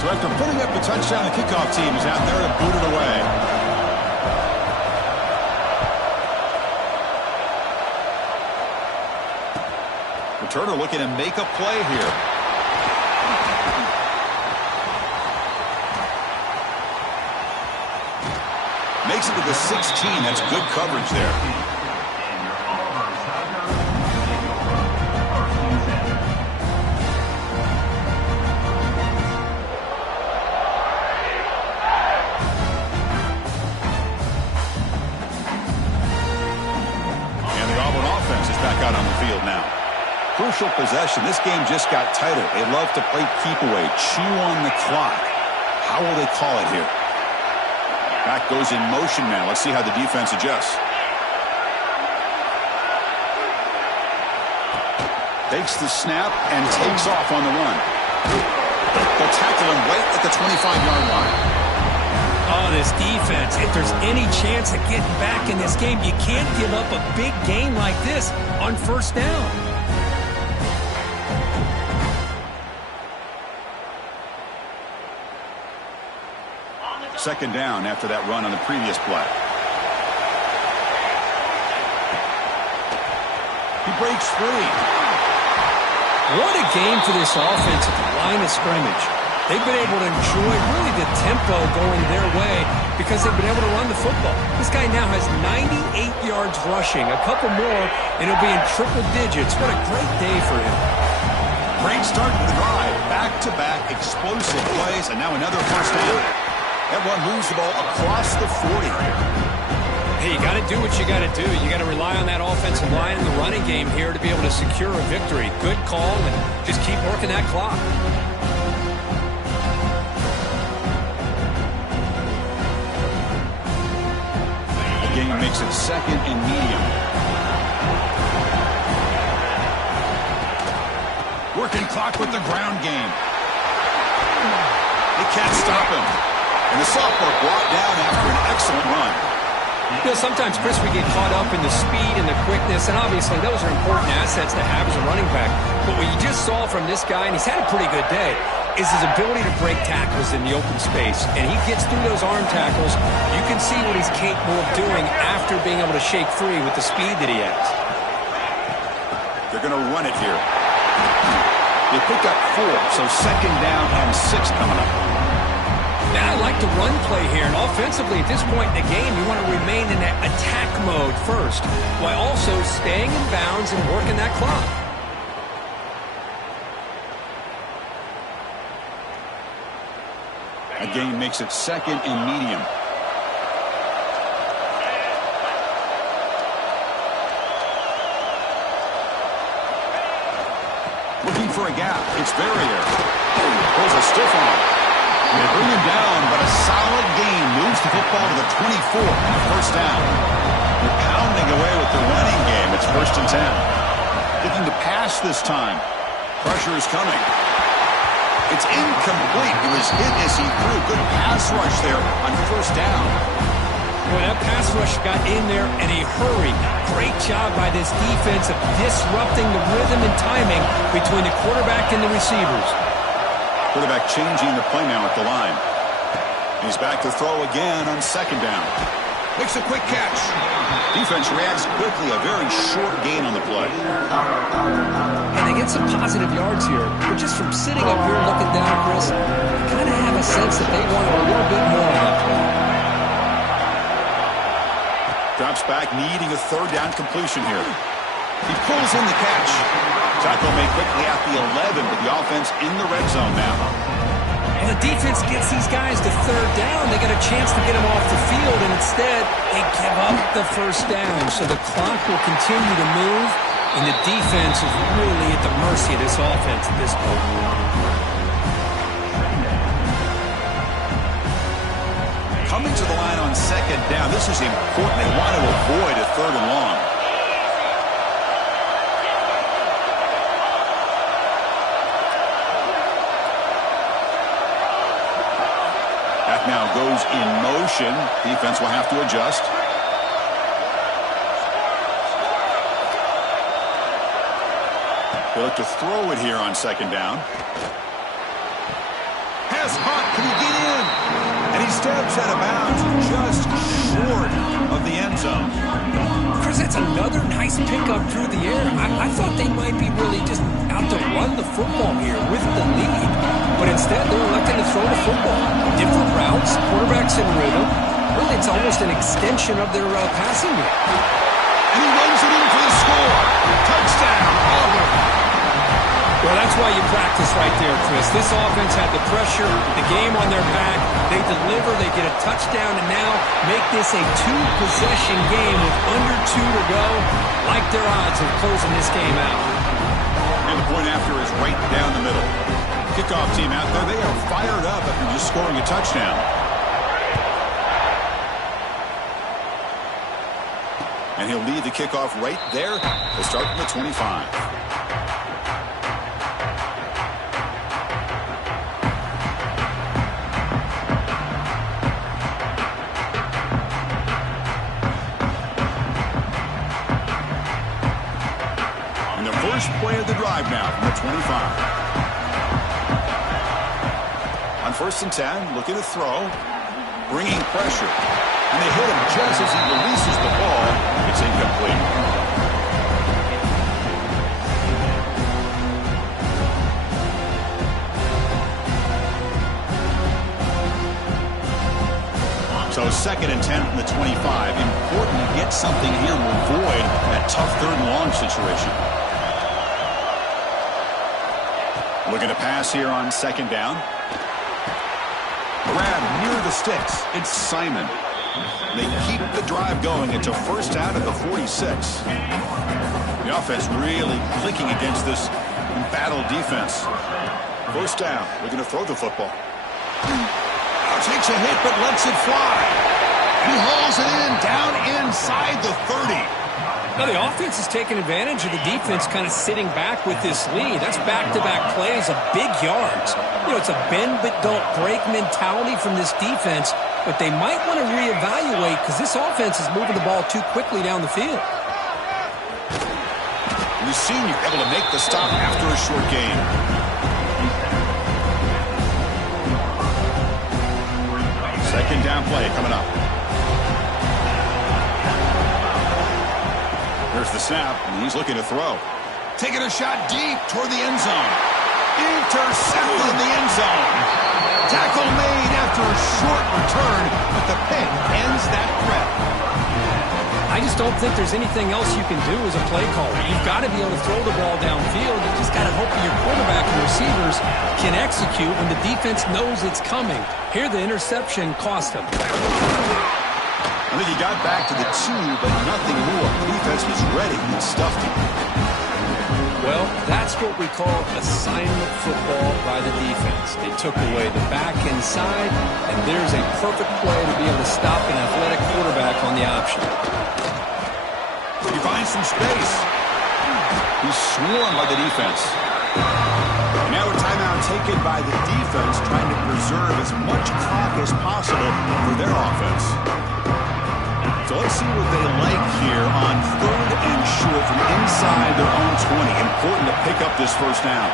So after putting up a touchdown, the kickoff team is out there to boot it away. Returner looking to make a play here. Makes it to the 16. That's good coverage there. And the Auburn offense is back out on the field now. Crucial possession. This game just got tighter. They love to play keep away, chew on the clock. How will they call it here? Back goes in motion now. Let's see how the defense adjusts. Takes the snap and takes off on the run. They'll tackle him right at the 25-yard line. Oh, this defense, if there's any chance of getting back in this game, you can't give up a big game like this on first down. Second down after that run on the previous play. He breaks free. What a game for this offense at the line of scrimmage. They've been able to enjoy really the tempo going their way because they've been able to run the football. This guy now has 98 yards rushing, a couple more, and he'll be in triple digits. What a great day for him. Great start to the drive. Back-to-back explosive plays, and now another first down. Everyone moves the ball across the 40. Hey, you got to do what you got to do. You got to rely on that offensive line in the running game here to be able to secure a victory. Good call, and just keep working that clock. The game makes it second and medium. Working clock with the ground game. They can't stop him. And the sophomore brought down after an excellent run. You know, sometimes, Chris, we get caught up in the speed and the quickness, and obviously those are important assets to have as a running back. But what you just saw from this guy, and he's had a pretty good day, is his ability to break tackles in the open space. And he gets through those arm tackles. You can see what he's capable of doing after being able to shake free with the speed that he has. They're going to run it here. They pick up 4, so second down and 6 coming up. Now, I like the run play here, and offensively at this point in the game, you want to remain in that attack mode first, while also staying in bounds and working that clock. A game makes it second and medium. Looking for a gap. It's Verrier. Pulls a stiff arm. They bring him down, but a solid gain moves the football to the 24 and a first down. They're pounding away with the running game. It's 1st and 10. Looking to pass this time. Pressure is coming. It's incomplete. It was hit as he threw. Good pass rush there on first down. Well, that pass rush got in there in a hurry. Great job by this defense of disrupting the rhythm and timing between the quarterback and the receivers. Quarterback changing the play now at the line. He's back to throw again on second down. Makes a quick catch. Defense reacts quickly. A very short gain on the play. And they get some positive yards here. But just from sitting up here looking down, Chris, I kind of have a sense that they wanted a little bit more on that play. Drops back, needing a third down completion here. He pulls in the catch. Tackle made quickly at the 11, but the offense in the red zone now. And the defense gets these guys to third down. They got a chance to get them off the field, and instead they give up the first down. So the clock will continue to move, and the defense is really at the mercy of this offense at this point. Coming to the line on second down. This is important. They want to avoid a third and long. clock now goes in motion. Defense will have to adjust. They look to throw it here on second down. Has Hunt. Can he get in? And he steps out of bounds just short of the end zone. Chris, that's another nice pickup through the air. I thought they might be really just out to run the football here with the lead. But instead, they're electing to throw the football. Different routes, quarterbacks in rhythm. Really, it's almost an extension of their passing game. And he runs it in for the score. Touchdown, Auburn. Well, that's why you practice right there, Chris. This offense had the pressure, the game on their back. They deliver, they get a touchdown, and now make this a two-possession game with under 2 to go. Like their odds of closing this game out. And the point after is right down the middle. Kickoff team out there, they are fired up after just scoring a touchdown. And he'll lead the kickoff right there. They start from the 25. Play of the drive now from the 25. On 1st and 10, looking to throw, bringing pressure. And they hit him just as he releases the ball. It's incomplete. So 2nd and 10 from the 25. Important to get something here to avoid that tough 3rd and long situation. Looking to pass here on 2nd down. Grab near the sticks. It's Simon. They keep the drive going. It's a 1st out at the 46. The offense really clicking against this embattled defense. 1st down. Looking to throw the football. Takes a hit but lets it fly. And he hauls it in down inside the 30. Now, the offense is taking advantage of the defense kind of sitting back with this lead. That's back-to-back plays of big yards. You know, it's a bend-but-don't-break mentality from this defense, but they might want to reevaluate because this offense is moving the ball too quickly down the field. And the senior able to make the stop after a short gain. Second down play coming up. There's the snap, and he's looking to throw. Taking a shot deep toward the end zone. Intercepted in the end zone. Tackle made after a short return, but the pick ends that threat. I just don't think there's anything else you can do as a play caller. You've got to be able to throw the ball downfield. You just got to hope that your quarterback and receivers can execute when the defense knows it's coming. Here, the interception cost him. I think he got back to the 2, but nothing more. The defense was ready and stuffed him. Well, that's what we call assignment football by the defense. They took away the back inside, and there's a perfect play to be able to stop an athletic quarterback on the option. He finds some space. He's swarmed by the defense. And now a timeout taken by the defense, trying to preserve as much clock as possible for their offense. So let's see what they like here on 3rd and short from inside their own 20. Important to pick up this 1st down.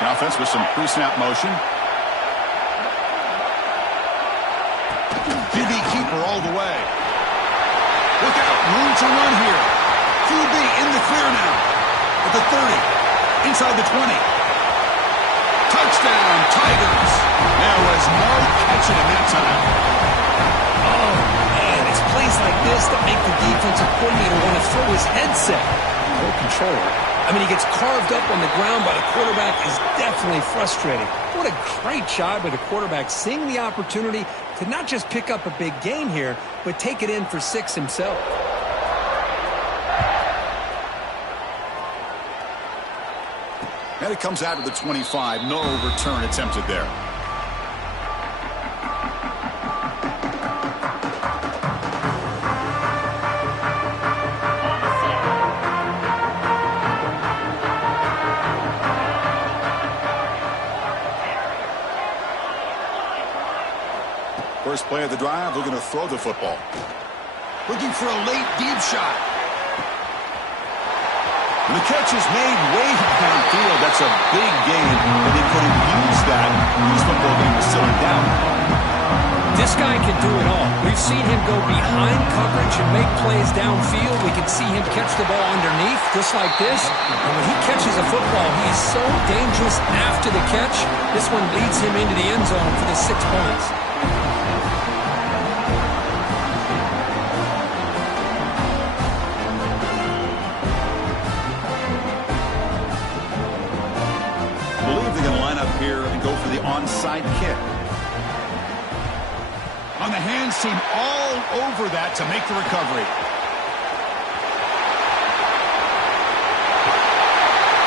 The offense with some pre-snap motion. QB keeper all the way. Look out, room to run here. QB in the clear now. At the 30, inside the 20. Touchdown, Tigers. There was no catching him that time. Oh, man, it's plays like this that make the defensive coordinator want to throw his headset. No controller. I mean, he gets carved up on the ground by the quarterback is definitely frustrating. What a great job by the quarterback seeing the opportunity to not just pick up a big gain here, but take it in for 6 himself. And it comes out of the 25. No return attempted there. First play of the drive, looking to throw the football. Looking for a late deep shot. The catch is made way downfield. That's a big gain, and they couldn't use that. This football game is still in doubt. This guy can do it all. We've seen him go behind coverage and make plays downfield. We can see him catch the ball underneath, just like this. And when he catches a football, he's so dangerous after the catch. This one leads him into the end zone for the 6 points. For the onside kick. On the hands team all over that to make the recovery.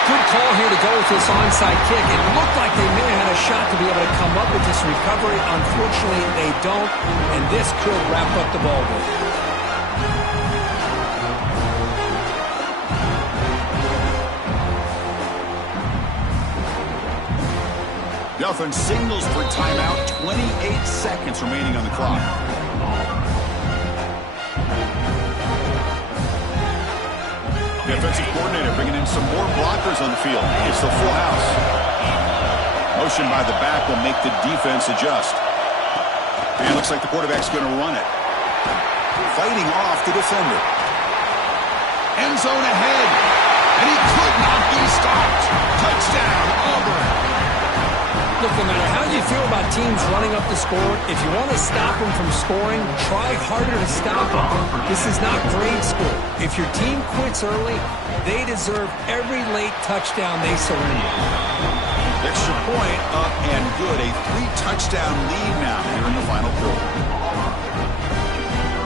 Good call here to go with this onside kick. It looked like they may have had a shot to be able to come up with this recovery. Unfortunately, they don't, and this could wrap up the ball game. The offense signals for timeout. 28 seconds remaining on the clock. The offensive coordinator bringing in some more blockers on the field. It's the full house. Motion by the back will make the defense adjust. And it looks like the quarterback's going to run it. Fighting off the defender. End zone ahead. And he could not be stopped. Touchdown, Auburn. Look, no matter how you feel about teams running up the score, if you want to stop them from scoring, try harder to stop them. This is not grade school. If your team quits early, they deserve every late touchdown they surrender. Extra point up and good. A 3-touchdown lead now here in the final quarter.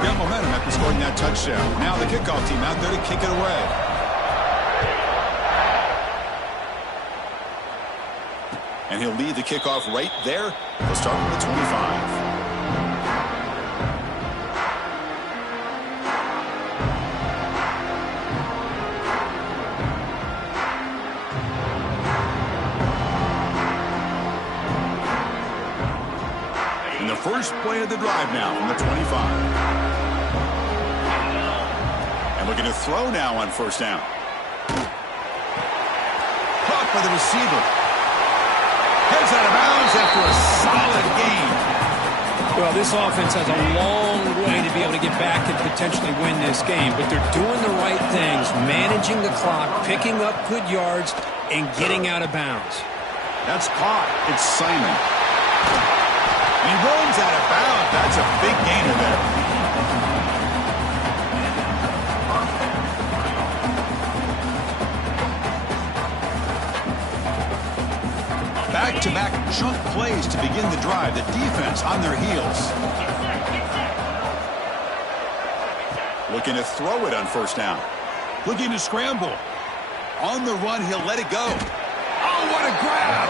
Got momentum after scoring that touchdown. Now the kickoff team out there to kick it away. And he'll lead the kickoff right there. He'll start from the 25. And the first play of the drive now from the 25. And looking to throw now on first down. Caught by the receiver. Heads out of bounds after a solid game. Well, this offense has a long way to be able to get back and potentially win this game, but they're doing the right things, managing the clock, picking up good yards, and getting out of bounds. That's caught. It's Simon. And he runs out of bounds. That's a big gainer there. Back-to-back chunk plays to begin the drive. The defense on their heels. Looking to throw it on first down. Looking to scramble. On the run, he'll let it go. Oh, what a grab!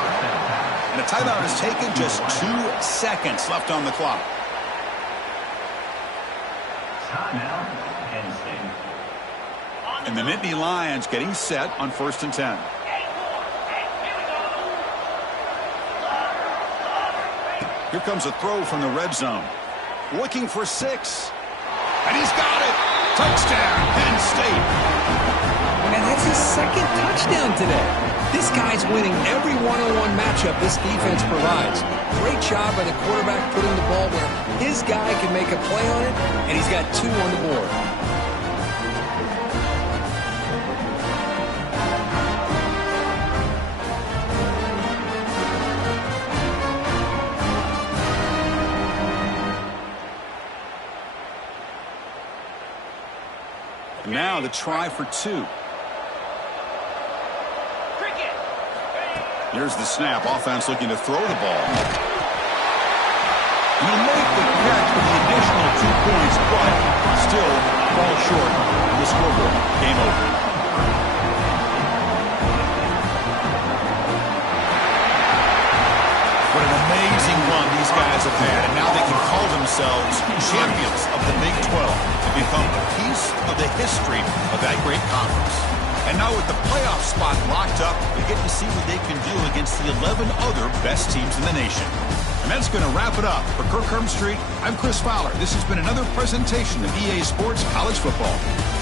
And a timeout is taken. Just 2 seconds left on the clock. Timeout, Penn State. And the Nittany Lions getting set on 1st and 10. Here comes a throw from the red zone. Looking for 6. And he's got it. Touchdown, Penn State. Man, that's his second touchdown today. This guy's winning every one-on-one matchup this defense provides. Great job by the quarterback putting the ball where his guy can make a play on it, and he's got 2 on the board. And now the try for 2. Here's the snap. Offense looking to throw the ball. And he'll make the catch for the additional 2 points, but still fall short of the scoreboard. Game over. What an amazing run these guys have had, and now they can call themselves champions of the Big 12 to become a piece of the history of that great conference. And now with the playoff spot locked up, we get to see what they can do against the 11 other best teams in the nation. And that's going to wrap it up. For Kirk Street, I'm Chris Fowler. This has been another presentation of EA Sports College Football.